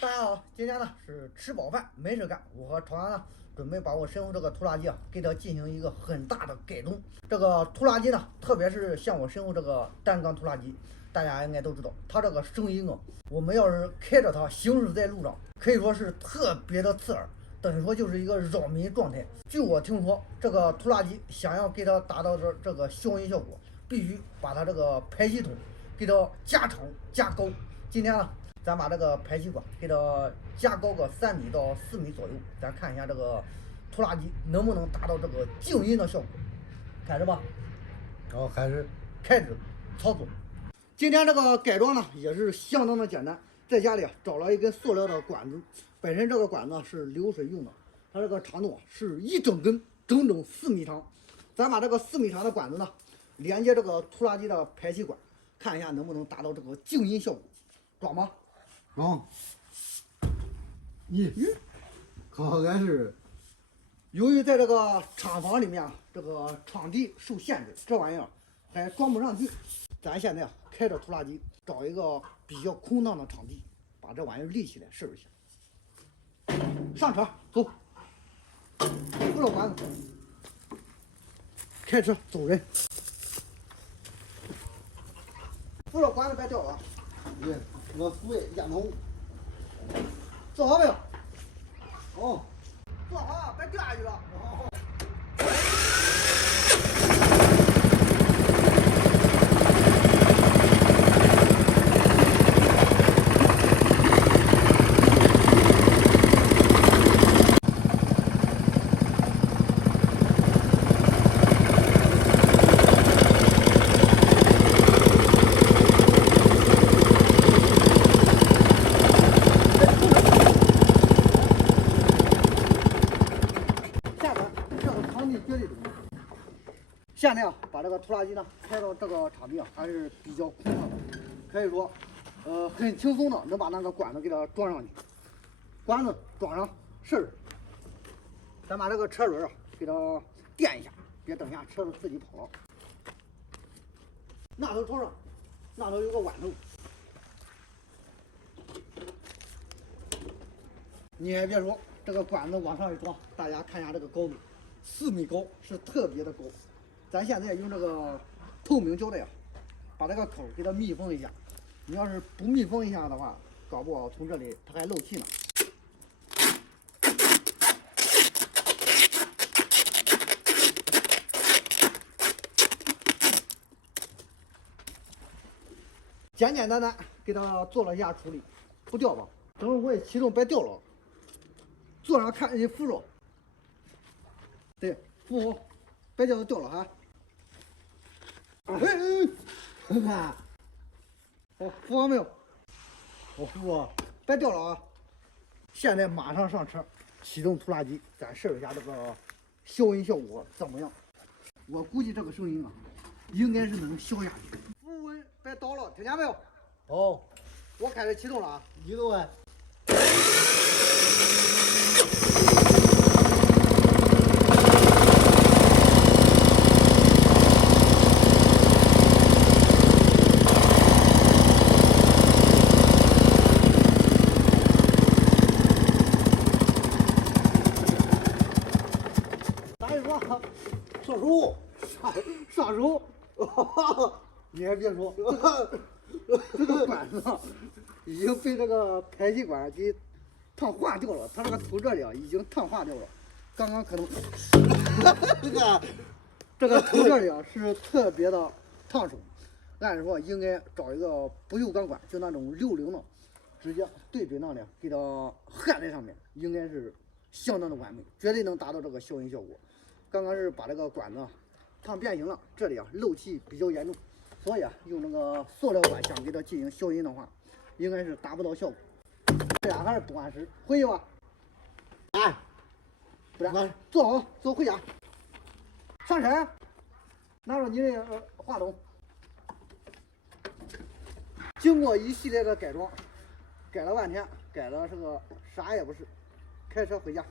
大家好，今天呢是吃饱饭没事干，我和朝阳呢准备把我身后这个拖拉机给它进行一个很大的改动。这个拖拉机呢，特别是像我身后这个单缸拖拉机，大家应该都知道，它这个声音我们要是开着它行驶在路上，可以说是特别的刺耳，等于说就是一个扰民状态。据我听说，这个拖拉机想要给它达到这个消音效果，必须把它这个排气筒给它加长加高。今天呢，咱把这个排气管给它加高个3米到4米左右，咱看一下这个拖拉机能不能达到这个静音的效果。开始吧。然后开始开始操作。今天这个改装呢也是相当的简单，在家里找了一根塑料的管子，本身这个管子是流水用的，它这个长度是一整根，整整4米长。咱把这个4米长的管子呢连接这个拖拉机的排气管，看一下能不能达到这个静音效果。装吗？装。可还是由于在这个厂房里面这个场地受限制，这玩意儿还装不上去。咱现在开着拖拉机，找一个比较空荡的场地，把这玩意儿立起来试一下。上车，走。扶着管子，开车走人。扶着管子别掉了。我扶的烟筒。坐好没有？哦。坐好，别掉下去了。现在把这个拖拉机呢开到这个场地还是比较空旷的，可以说，很轻松的能把那个管子给它装上去。管子装上，试。咱把这个车轮给它垫一下，别等下车子自己跑了。那头朝上，那头有个碗头。你还别说，这个管子往上一装，大家看一下这个高度，4米高，是特别的高。咱现在用这个透明胶带把这个口给它密封一下。你要是不密封一下的话，搞不好从这里它还漏气呢。简简单单给它做了一下处理，不掉吧？等会我一启动别掉了。坐上看你扶着，对，扶好，别叫它掉了哈。看，我扶好没有？我扶好，别掉了啊！现在马上上车，启动拖拉机，咱试一下这个消音效果怎么样？我估计这个声音应该是能消下去。扶稳，别倒了，听见没有？哦，我开始启动了啊！移动哎。上手，上手！你还别说，这个管子已经被这个排气管给烫化掉了，它这个头这里已经烫化掉了。刚刚可能这个头这里是特别的烫手，按说应该找一个不锈钢管，就那种60的，直接对准那里给它焊在上面，应该是相当的完美，绝对能达到这个消音效果。刚刚是把这个管子烫变形了，这里漏气比较严重，所以用那个塑料管想给它进行消音的话，应该是达不到效果。这俩还是不按时，回去吧。哎，不然坐好，走回家。上车，拿着你的话筒。经过一系列的改装，改了半天，改的是个啥也不是，开车回家。